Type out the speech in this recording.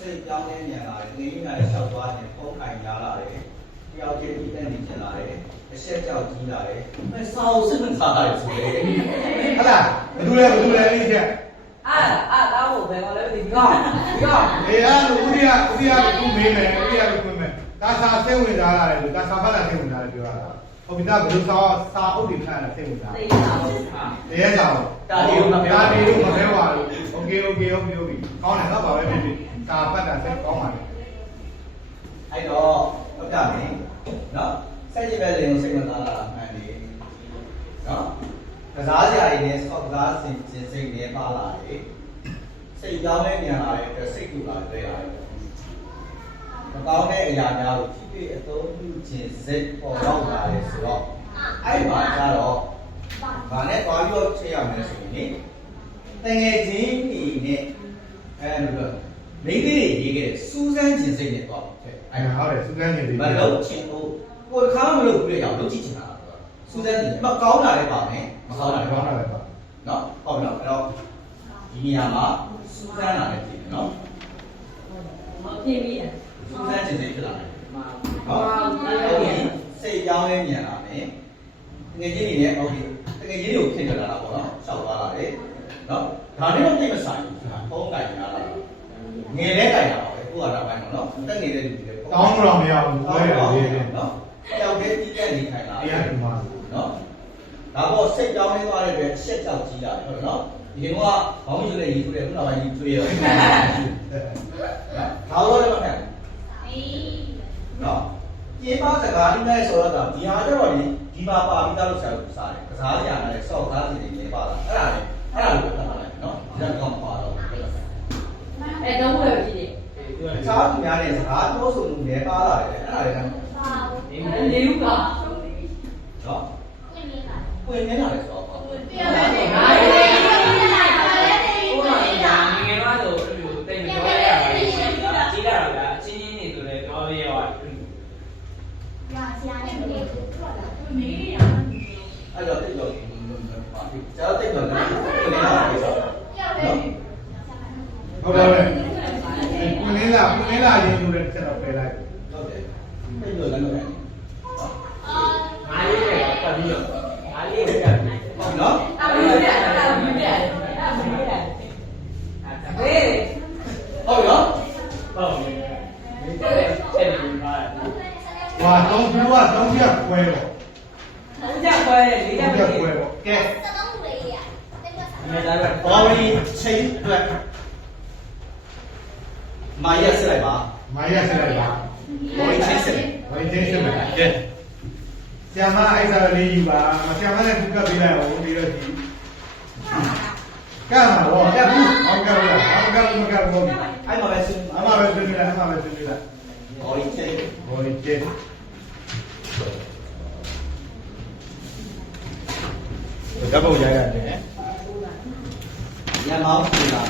စိတ်ကြောင်းနဲ့ညံလာတယ်ငင်းရတဲ့လျှောက်သွားခြင်းဖုံးခိုင်များလာတယ်တယောက်ချင်းပြီးတဲ့နေကျင်လာတယ်အဆက်ကြောက်ကြီးလာတယ်အဲစာအုပ်စိတ်ဝင်စားတယ်ဆိုလေဟုတ်လားဘယ်သူလဲအဲ့ချက်တော့ဘယ်လိုလဲဒီကောအေးအဲ့လိုဦးရကမေးမယ်ဦးရကခွင့်မယ်ဒါစာစိတ်ဝင်စားလာတယ်လို့ဒါစာဖတ်တာစိတ်ဝင်စားတယ်ပြောတာဟုတ်ပြီဒါဘယ်လိုစာအုပ်တွေဖတ်တာစိတ်ဝင်စားတရားစာတာဒီလိုမပြောပါဘူးโอเคကောင်းတယ်တော့ပါပဲပြီစာဖတ်တာစိတ်ကောင်းပါလေအဲ့တော့ဟုတ်ကြမယ်နော်စိတ်ကြည့်ပဲလေစိတ်ဝင်စားလာတာမှန်တယ်နော်ကစားကြရည်နဲ့ဆော့ကစားစိတ်နဲ့ပါလာတယ်စိတ်ကြောင်းနဲ့ညံလာတယ်စိတ်ကူလာတွေ့ရတယ်မကောင်းတဲ့အရာများကိုကြည့်ပြီးအသုံးပြုခြင်းစိတ်ပေါ်ရောက်လာတယ်ဆိုတော့အဲ့မှာကျတော့ဗာနဲ့သွားပြီးတော့ချိန်ရမယ်ဆိုရင်တငယ်ချင်းတွေနဲ့အဲ့လိုမိန်းကလေးရေးခဲ့စူးစမ်းခြင်းစိတ်နဲ့တော့အဲ့ဟုတ်တယ်စူးစမ်းခြင်းတွေမလုပ်ချင်ဘူးကိုယ်ခါမလုပ်ဘူးလေအောင်လုပ်ကြည့်ချင်တာစူးစမ်းခြင်းမကောင်းတာလည်းပါမယ်မကောင်းတာလည်းပါနော်ဟုတ်ပြီနော်အဲ့တော့ဒီနေရာမှာစူးစမ်းတာလည်းဖြစ်တယ်နော်မဖြစ်ပြီစူးစမ်းခြင်းစိတ်ဖြစ်လာတယ်ဟုတ်စိတ်ကြောင်းနဲ့ညံလာမယ်ငယ်ချင်းတွေနဲ့ဟုတ်ပြီငယ်ချင်းတွေကိုခင်ကြလာတာပေါ့နော်ရှောက်သွားလာတယ်နော်ဒါနဲ့တော့သိမဆိုင်ဘူးဖုံးတိုင်လာတာငယ်လဲတိုင်တာပါပဲကိုကတော့ပိုင်းတော့တက်နေတဲ့လူတွေတောင်းတော့မရဘူးဘယ်လိုလဲနော်ကြောက်တဲ့ကြီးတဲ့နေခိုင်လာတရားဒီမှာနော်ဒါပေါ့စိတ်ကြောင်းနေသွားတဲ့အတွက်ရှက်ကြောက်ကြီးလာတယ်ဟုတ်နော်ဒီကဘောင်းကျူလေးကြီးဆိုတဲ့ခုနကပိုင်းကြီးကျွေးရောဒါတော့လည်းမခံဘူးနော်ပြေးပါစကားဒီမဲ့ဆိုတော့ဒီဟာကျတော့ဒီမှာပါပြီးသားလို့ဆရာတို့စားတယ်ကစားကြရတယ်စောက်သားစီတွေပါလာအဲ့ဒါကိုတတ်လာတယ်နော်ဒီကတော့ပါတော့အဲ့တော့ဘယ်လိုကြည့်လဲစားသူများနဲ့စကားပြောဆိုလို့လည်းပါလာတယ်အဲ့ဒါလည်းလေးဦးကနော်ပွင့်နေတာလေဆိုတော့ပြန်လာတယ်ငါအဲ့တော့တိတ်တော့ပါပြီကျတော့တိတ်တော့လည်းပွင့်နေတာလေဆိုတော့နော်ဟုတ်ပါပဲပွင့်နေတာရင်းလို့လည်းချက်တော့ပဲလိုက်ဟုတ်တယ်တိတ်တော့လည်းလုပ်ရတယ်ငါလေးပဲပတ်ပြီးတော့ငါလေးပဲဟုတ်နော်ဟုတ်နော်哇，东区啊，东区啊，贵哦。东区贵，你家贵哦。给。我们清对。买一次来吧。买一次来吧。我们清洗。我们清洗来。对。下马爱啥的理由吧？下马那不干别的，我别的去。干嘛我？干不？我干不了，我干不干不。俺妈来吃，俺妈来吃你了，俺妈来吃你了。我一清。我一清。ဓာတ်ပုံရိုက်ရတယ်ညမောင်းပြလာ